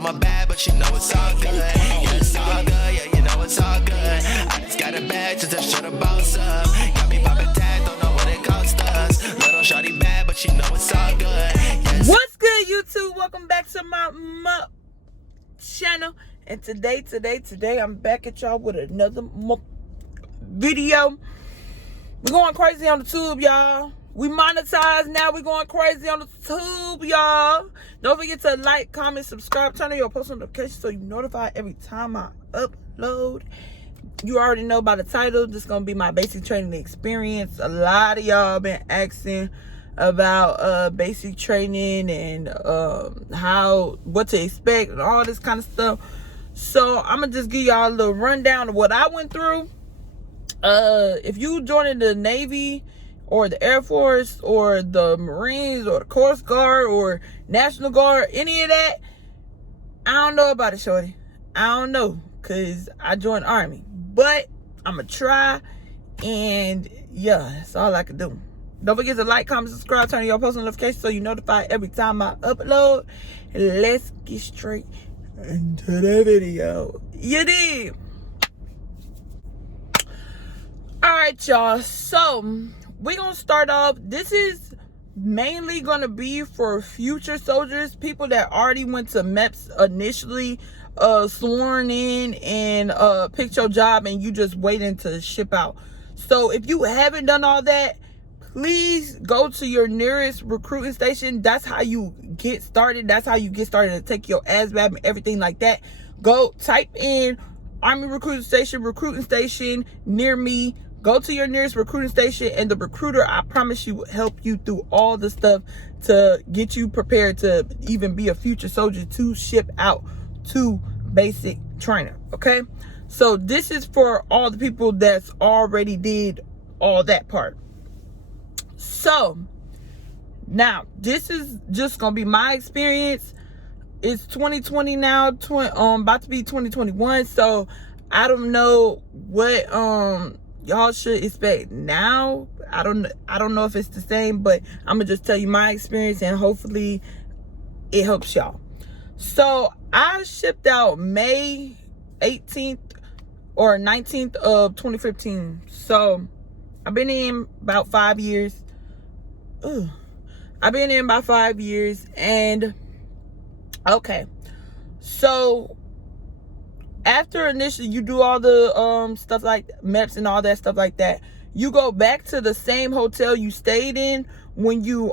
mama bad, but you know it's all good. Yeah, it's all good, yeah, you know it's all good. I just got a bag just to show the boss up. Got me poppin' tag, don't know what it cost us. Little shawty bad, but you know it's all good. Yeah, what's good, YouTube? Welcome back to my channel. And today, I'm back at y'all with another video. We're going crazy on the tube, y'all. We monetized now. We're going crazy on the tube, y'all. Don't forget to like, comment, subscribe, turn on your post notifications so you're notified every time I upload. You already know by the title, this is going to be my basic training experience. A lot of y'all been asking about basic training and what to expect and all this kind of stuff. So I'm going to just give y'all a little rundown of what I went through. If you joining the Navy or the Air Force or the Marines or the Coast Guard or National Guard, any of that, I don't know about it, shorty. I don't know, because I joined Army. But I'm going to try, and yeah, that's all I can do. Don't forget to like, comment, subscribe, turn on your post notifications so you're notified every time I upload. Let's get straight into the video. You did. Alright, y'all, so we're gonna start off. This is mainly gonna be for future soldiers, people that already went to MEPS initially, sworn in and picked your job, and you just waiting to ship out. So if you haven't done all that, please go to your nearest recruiting station. That's how you get started. That's how you get started to take your ASVAB and everything like that. Go type in Army recruiting station near me. Go to your nearest recruiting station, and the recruiter, I promise you, will help you through all the stuff to get you prepared to even be a future soldier to ship out to basic training. Okay, so this is for all the people that's already did all that part. So now this is just gonna be my experience. It's 2020 now, about to be 2021. So I don't know what y'all should expect now. I don't know if it's the same, but I'm gonna just tell you my experience, and hopefully it helps y'all. So I shipped out May 18th or 19th of 2015. So I've been in about 5 years. I've been in about 5 years, and okay, so after initially you do all the stuff like MEPS and all that stuff like that, you go back to the same hotel you stayed in when you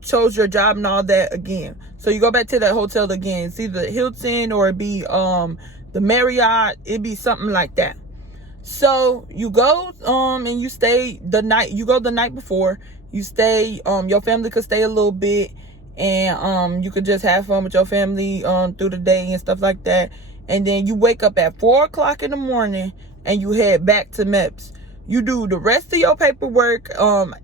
chose your job and all that again. So you go back to that hotel again. It's either Hilton or it be the Marriott. It'd be something like that. So you go and you stay the night. You go the night before. You stay. Your family could stay a little bit, and you could just have fun with your family through the day and stuff like that. And then you wake up at 4 o'clock in the morning and you head back to MEPS. You do the rest of your paperwork.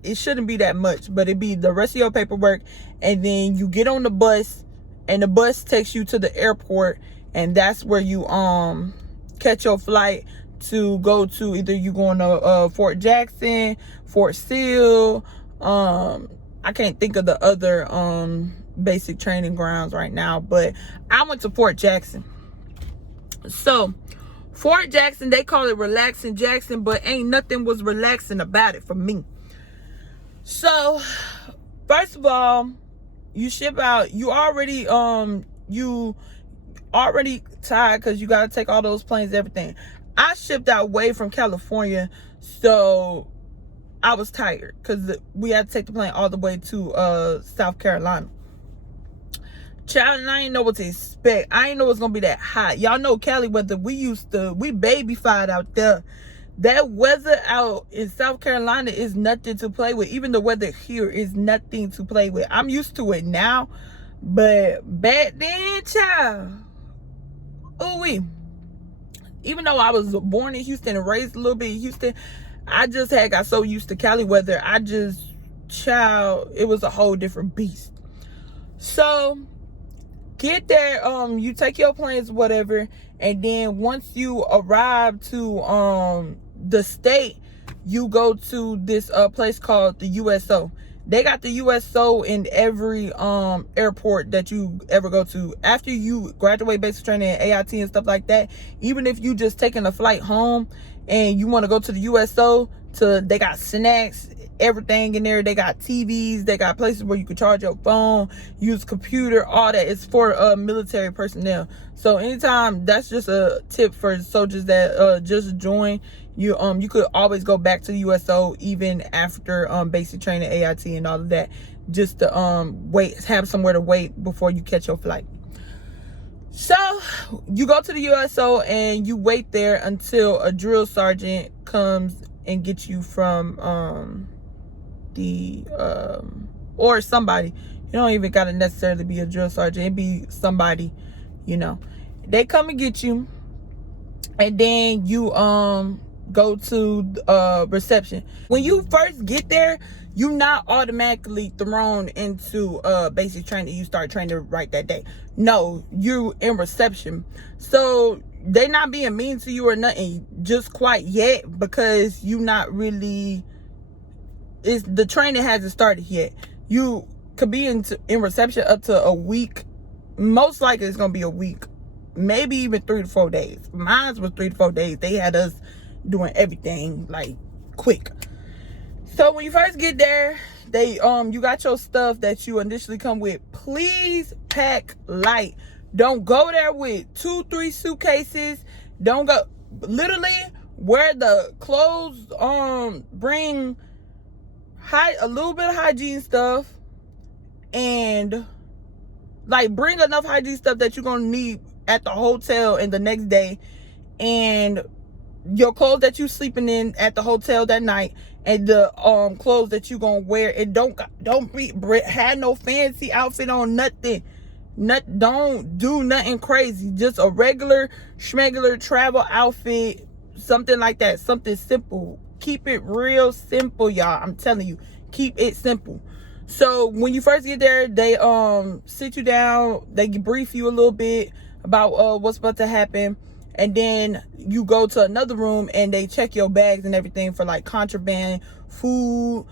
It shouldn't be that much, but it'd be the rest of your paperwork. And then you get on the bus, and the bus takes you to the airport, and that's where you catch your flight to go to either you going to Fort Jackson, Fort Sill. I can't think of the other basic training grounds right now, but I went to Fort Jackson. So Fort Jackson, they call it relaxing Jackson, but ain't nothing was relaxing about it for me. So first of all, you ship out. You already tired because you gotta take all those planes, everything. I shipped out way from California, so I was tired because we had to take the plane all the way to South Carolina. Child, and I ain't know what to expect. I ain't know it's gonna be that hot. Y'all know Cali weather. We babyfied out there. That weather out in South Carolina is nothing to play with. Even the weather here is nothing to play with. I'm used to it now, but back then, child, ooh-wee. Even though I was born in Houston and raised a little bit in Houston, I just got so used to Cali weather. Child, it was a whole different beast. So get there, you take your planes, whatever, and then once you arrive to the state, you go to this place called the USO. They got the USO in every airport that you ever go to. After you graduate basic training and AIT and stuff like that, even if you just taking a flight home and you want to go to the USO, they got snacks, everything in there. They got TVs, they got places where you can charge your phone, use computer, all that. It's for military personnel. So anytime, that's just a tip for soldiers that just joined. You could always go back to the USO even after basic training, AIT, and all of that, just to have somewhere to wait before you catch your flight. So you go to the USO and you wait there until a drill sergeant comes and gets you from or somebody. You don't even gotta necessarily be a drill sergeant. It be somebody, you know. They come and get you, and then you go to reception. When you first get there, you're not automatically thrown into basic training. You start training right that day. No, you're in reception. So they're not being mean to you or nothing just quite yet, because you not really, the training hasn't started yet. You could be in reception up to a week. Most likely it's gonna be a week, maybe even 3 to 4 days. Mine was 3 to 4 days. They had us doing everything like quick. So when you first get there, they you got your stuff that you initially come with. Please pack light. Don't go there with 2-3 suitcases. Don't go, literally wear the clothes, bring a little bit of hygiene stuff, and like bring enough hygiene stuff that you're gonna need at the hotel and the next day, and your clothes that you sleeping in at the hotel that night, and the clothes that you gonna wear. And don't have no fancy outfit on, nothing. Don't do nothing crazy. Just a regular schmegular travel outfit, something like that, something simple. Keep it real simple, y'all. I'm telling you, keep it simple. So when you first get there, they sit you down, they brief you a little bit about what's about to happen. And then you go to another room and they check your bags and everything for like contraband, food.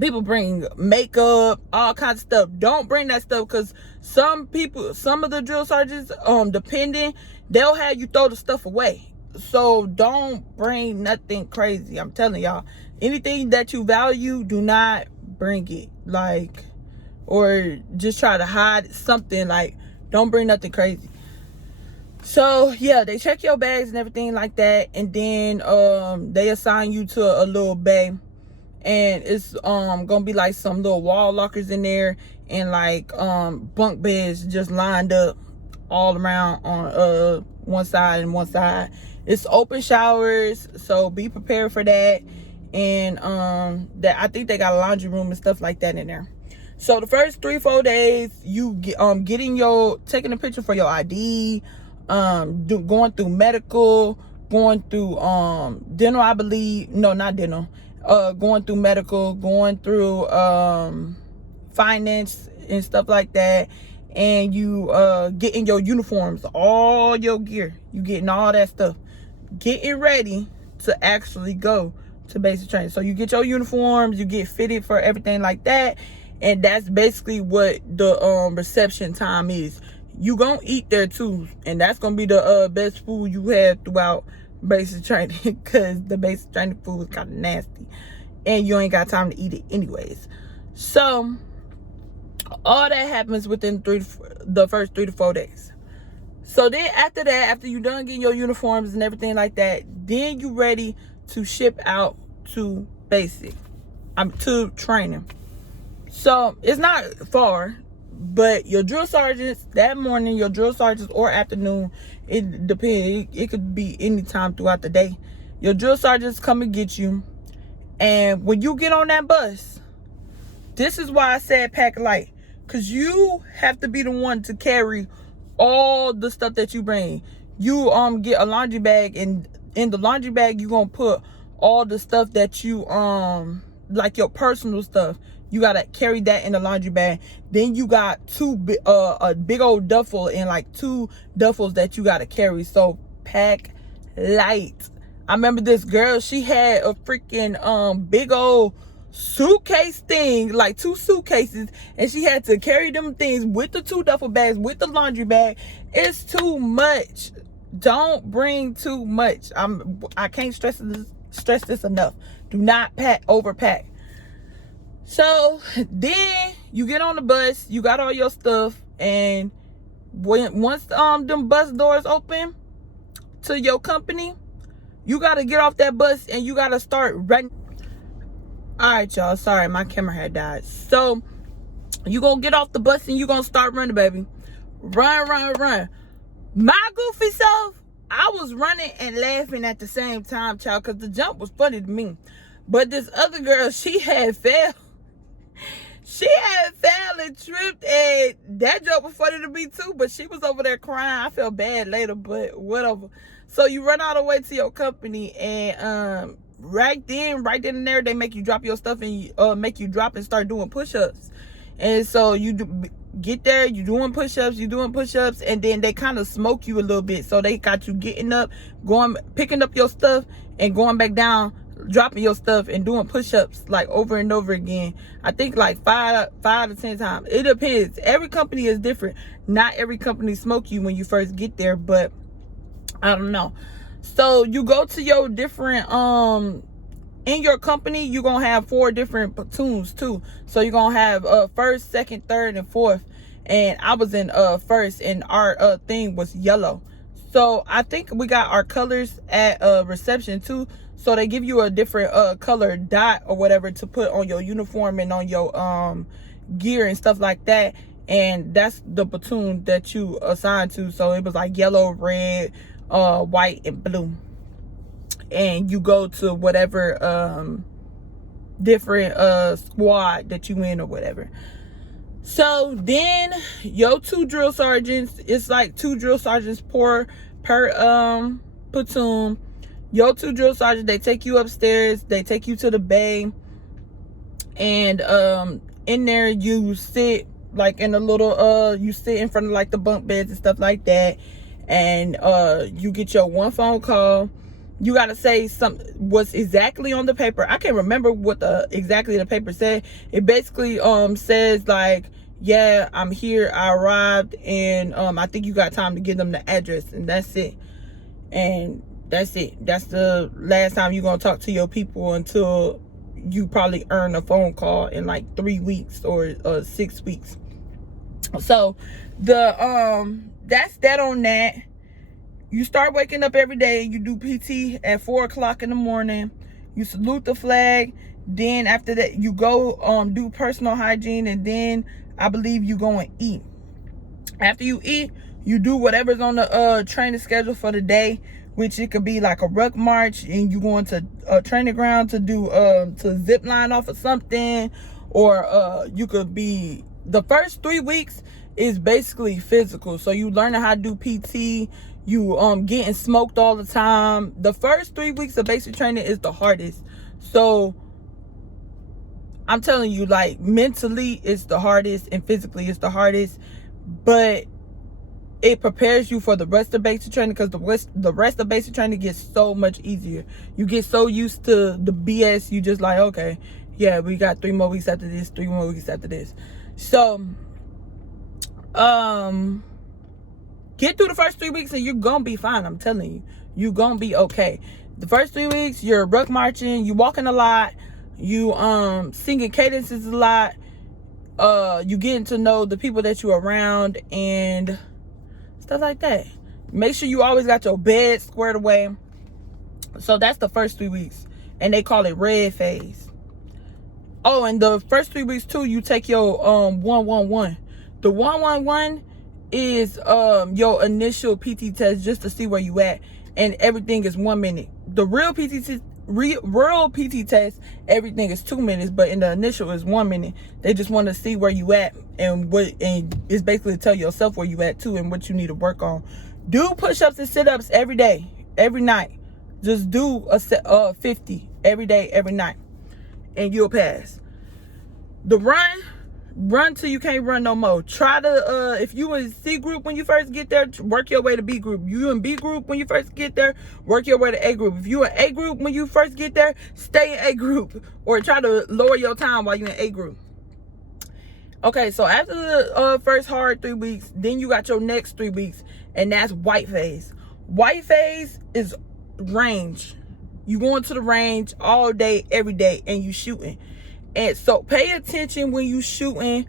People bring makeup, all kinds of stuff. Don't bring that stuff, because some of the drill sergeants, depending, they'll have you throw the stuff away. So don't bring nothing crazy. I'm telling y'all, anything that you value, do not bring it. Like, or just try to hide something. Like, don't bring nothing crazy. So yeah, they check your bags and everything like that, and then they assign you to a little bay, and it's gonna be like some little wall lockers in there, and like bunk beds just lined up all around on one side and one side. It's open showers, so be prepared for that. And that, I think they got a laundry room and stuff like that in there. So the first 3-4 days, you get taking a picture for your ID, going through medical, going through dental, I believe. No, not dental. Going through medical, going through finance and stuff like that. And you getting your uniforms, all your gear. You getting all that stuff. Getting ready to actually go to basic training. So you get your uniforms, you get fitted for everything like that. And that's basically what the reception time is. You gonna eat there too, and that's gonna be the best food you have throughout basic training, because the basic training food is kind of nasty and you ain't got time to eat it anyways. So all that happens within the first 3 to 4 days. So then after that, after you done getting your uniforms and everything like that, then you ready to ship out to basic, to training. So it's not far, but your drill sergeants that morning, your drill sergeants, or afternoon, it depends. It could be any time throughout the day. Your drill sergeants come and get you, and when you get on that bus, this is why I said pack light, because you have to be the one to carry all the stuff that you bring. You get a laundry bag, and in the laundry bag you're gonna put all the stuff that you like your personal stuff. You gotta carry that in the laundry bag. Then you got a big old duffel and like 2 duffels that you gotta carry. So pack light. I remember this girl, she had a freaking big old suitcase thing, like 2 suitcases, and she had to carry them things with the 2 duffel bags, with the laundry bag. It's too much. Don't bring too much. I can't stress this enough. Do not overpack. So then you get on the bus, you got all your stuff, and once them bus doors open to your company, you gotta get off that bus and you gotta start running. All right, y'all. Sorry, my camera had died. So you gonna get off the bus and you gonna start running, baby. Run. My goofy self, I was running and laughing at the same time, child, because the jump was funny to me. But this other girl, she had fell. She had fell and tripped, and that joke was funny to me too, but she was over there crying. I felt bad later, but whatever. So you run all the way to your company, and right then and there, they make you drop your stuff and make you drop and start doing push-ups. And so you get there, you doing push-ups, and then they kind of smoke you a little bit. So they got you getting up, picking up your stuff, and going back down, dropping your stuff and doing push-ups like over and over again. I think like 5 to 10 times. It depends. Every company is different. Not every company smoke you when you first get there, but I don't know. So you go to your different in your company, you're gonna have 4 different platoons too. So you're gonna have first, second, third, and fourth. And I was in first, and our thing was yellow. So I think we got our colors at reception too. So they give you a different color dot or whatever to put on your uniform and on your gear and stuff like that. And that's the platoon that you assigned to. So it was like yellow, red, white, and blue. And you go to whatever different squad that you in or whatever. So then your 2 drill sergeants, it's like 2 drill sergeants per platoon. Your 2 drill sergeants, they take you upstairs, they take you to the bay, and in there you sit like in a little you sit in front of like the bunk beds and stuff like that, and you get your 1 phone call. You gotta say what's exactly on the paper. I can't remember what exactly the paper said. It basically says like, yeah, I'm here, I arrived, and I think you got time to give them the address, and that's it. And that's it. That's the last time you're gonna talk to your people until you probably earn a phone call in like 3 weeks or 6 weeks. So that's that on that. You start waking up every day. You do PT at 4 o'clock in the morning. You salute the flag. Then after that, you go do personal hygiene, and then I believe you go and eat. After you eat, you do whatever's on the training schedule for the day, which it could be like a ruck march, and you go into a training ground to do to zip line off of something, or you could be, the first 3 weeks is basically physical. So you learning how to do PT, you getting smoked all the time. The first 3 weeks of basic training is the hardest. So I'm telling you, like, mentally it's the hardest and physically it's the hardest, but it prepares you for the rest of basic training, because the rest of basic training gets so much easier. You get so used to the BS, you just like, okay, yeah, we got 3 more weeks after this, 3 more weeks after this. So get through the first 3 weeks and you're gonna be fine. I'm telling you, you're gonna be okay. The first 3 weeks, you're ruck marching, you walking a lot, you singing cadences a lot, you getting to know the people that you're around and stuff like that. Make sure you always got your bed squared away. So that's the first 3 weeks, and they call it red phase. Oh, and the first 3 weeks too, you take your 111. The 111 is your initial PT test, just to see where you at, and everything is 1 minute. The real PT test, everything is 2 minutes, but in the initial is 1 minute. They just want to see where you at, and it's basically to tell yourself where you at too, and what you need to work on. Do push-ups and sit-ups every day, every night. Just do a set 50 every day, every night, and you'll pass. The run, run till you can't run no more. Try to if you in C group when you first get there, work your way to B group. You in B group when you first get there, work your way to A group. If you in A group when you first get there, stay in A group, or try to lower your time while you in A group. Okay, so after the first hard 3 weeks, then you got your next 3 weeks, and that's white phase. White phase is range. You going to the range all day, every day, and you shooting. And so pay attention when you shooting.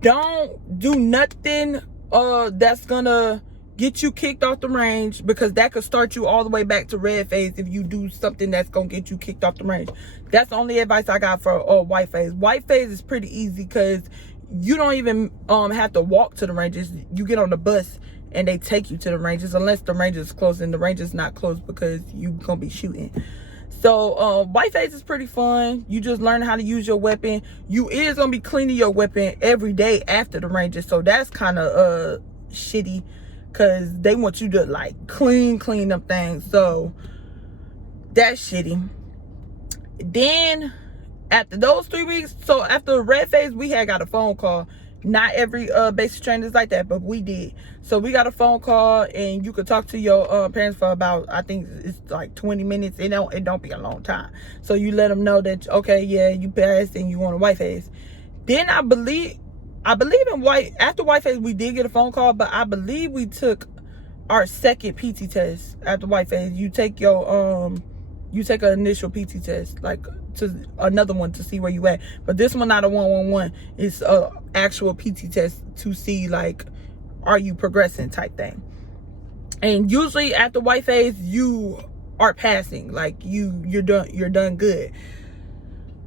Don't do nothing that's gonna get you kicked off the range, because that could start you all the way back to red phase if you do something that's gonna get you kicked off the range. That's the only advice I got for white phase. White phase is pretty easy because you don't even have to walk to the ranges. You get on the bus and they take you to the ranges, unless the range is closed, and the range is not closed because you gonna be shooting. So white phase is pretty fun. You just learn how to use your weapon. You is gonna be cleaning your weapon every day after the ranges, so that's kind of shitty, because they want you to like clean them things. So that's shitty. Then after those 3 weeks, so after the red phase, we had got a phone call. Not every basic trainer is like that, but we did. So we got a phone call, and you could talk to your parents for about, I think it's like 20 minutes. It don't be a long time. So you let them know that, okay, yeah, you passed and you want a white phase. Then I believe in white. After white phase, we did get a phone call, but I believe we took our second PT test after white phase. You take your you take an initial PT test, like to another one to see where you at. But this one not a 111. It's a actual PT test to see like, are you progressing type thing. And usually after white phase, you are passing, like you're done good.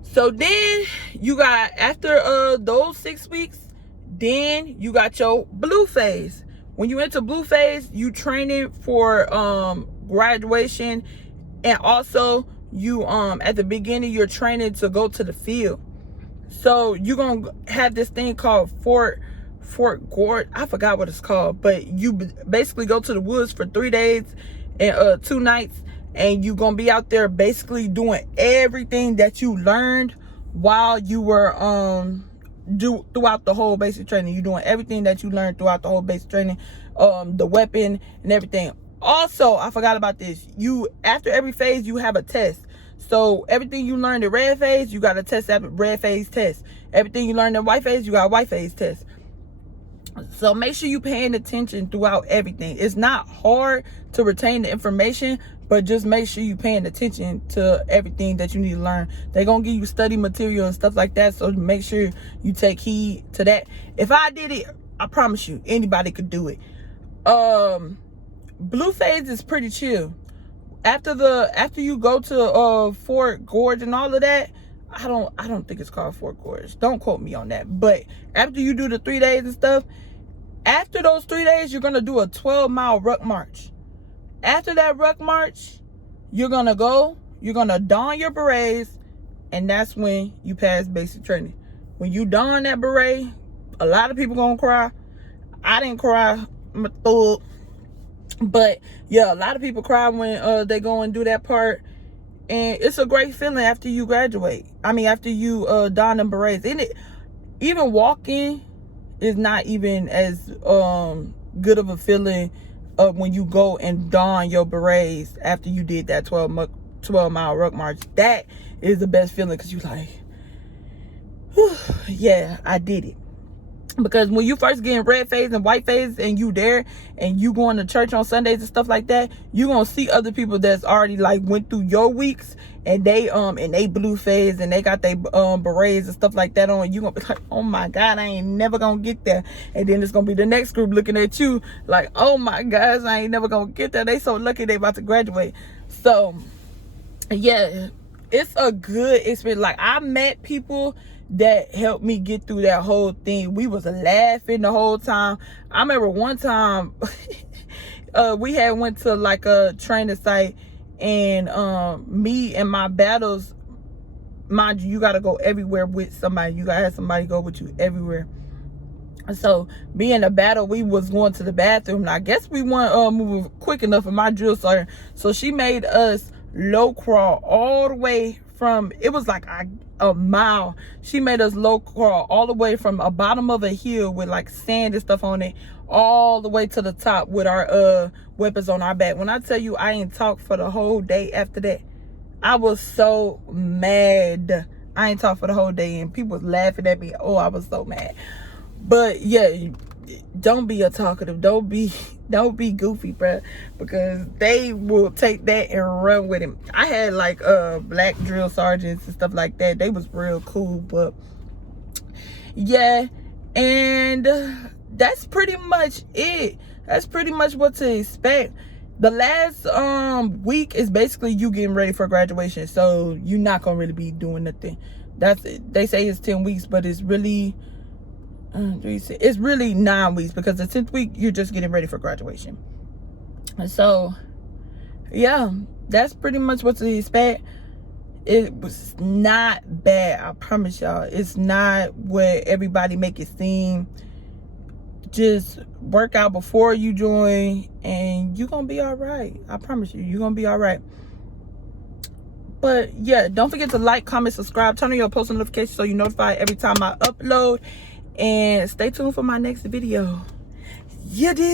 So then you got, after those 6 weeks, then you got your blue phase. When you enter blue phase, you training for graduation, and also you at the beginning you're training to go to the field. So you're gonna have this thing called Fort Gord. I forgot what it's called, but you basically go to the woods for 3 days and 2 nights, and you're gonna be out there basically doing everything that you learned while you were throughout the whole basic training. You're doing everything that you learned throughout the whole basic training, the weapon and everything. Also, I forgot about this. After every phase, you have a test. So everything you learned in red phase, you got a test at red phase test. Everything you learned in white phase, you got a white phase test. So make sure you paying attention throughout everything. It's not hard to retain the information, but just make sure you paying attention to everything that you need to learn. They're gonna give you study material and stuff like that, so make sure you take heed to that. If I did it, I promise you, anybody could do it. Blue phase is pretty chill. After you go to Fort Gorge and all of that, I don't think it's called Fort Gorge. Don't quote me on that. But after you do the 3 days and stuff, after those 3 days, you're gonna do a 12-mile ruck march. After that ruck march, you're gonna don your berets, and that's when you pass basic training. When you don that beret, a lot of people gonna cry. I didn't cry. I'm a thug. But yeah, a lot of people cry when they go and do that part. And it's a great feeling after you graduate. I mean, after you don them berets. And even walking is not even as good of a feeling when you go and don your berets after you did that 12-mile ruck march. That is the best feeling, because you're like, whew, yeah, I did it. Because when you first get in red phase and white phase, and you there and you going to church on Sundays and stuff like that, you gonna see other people that's already like went through your weeks, and they blue phase and they got their berets and stuff like that on. You gonna be like, oh my God, I ain't never gonna get there. And then it's gonna be the next group looking at you like, oh my gosh, I ain't never gonna get there. They so lucky they about to graduate. So yeah, it's a good experience. Like, I met people that helped me get through that whole thing. We was laughing the whole time. I remember one time we had went to like a training site, and me and my battles, mind you got to go everywhere with somebody. You gotta have somebody go with you everywhere. So me and the battle, we was going to the bathroom, and I guess we weren't moving quick enough for my drill sergeant, so she made us low crawl all the way from, it was like a mile. She made us low crawl all the way from a bottom of a hill with like sand and stuff on it, all the way to the top with our weapons on our back. When I tell you I ain't talked for the whole day after that, I was so mad. I ain't talked for the whole day, and people was laughing at me. Oh, I was so mad. But yeah, don't be a talkative. Don't be goofy, bruh, because they will take that and run with him. I had like black drill sergeants and stuff like that. They was real cool. But yeah, and that's pretty much it. That's pretty much what to expect. The last week is basically you getting ready for graduation, so you're not gonna really be doing nothing. That's it. They say it's 10 weeks, but it's really 9 weeks, because the 10th week you're just getting ready for graduation. And so yeah, that's pretty much what to expect. It was not bad, I promise y'all. It's not what everybody make it seem. Just work out before you join and you're gonna be all right. I promise you, you're gonna be all right. But yeah, don't forget to like, comment, subscribe, turn on your post notifications so you're notified every time I upload, and stay tuned for my next video. You did.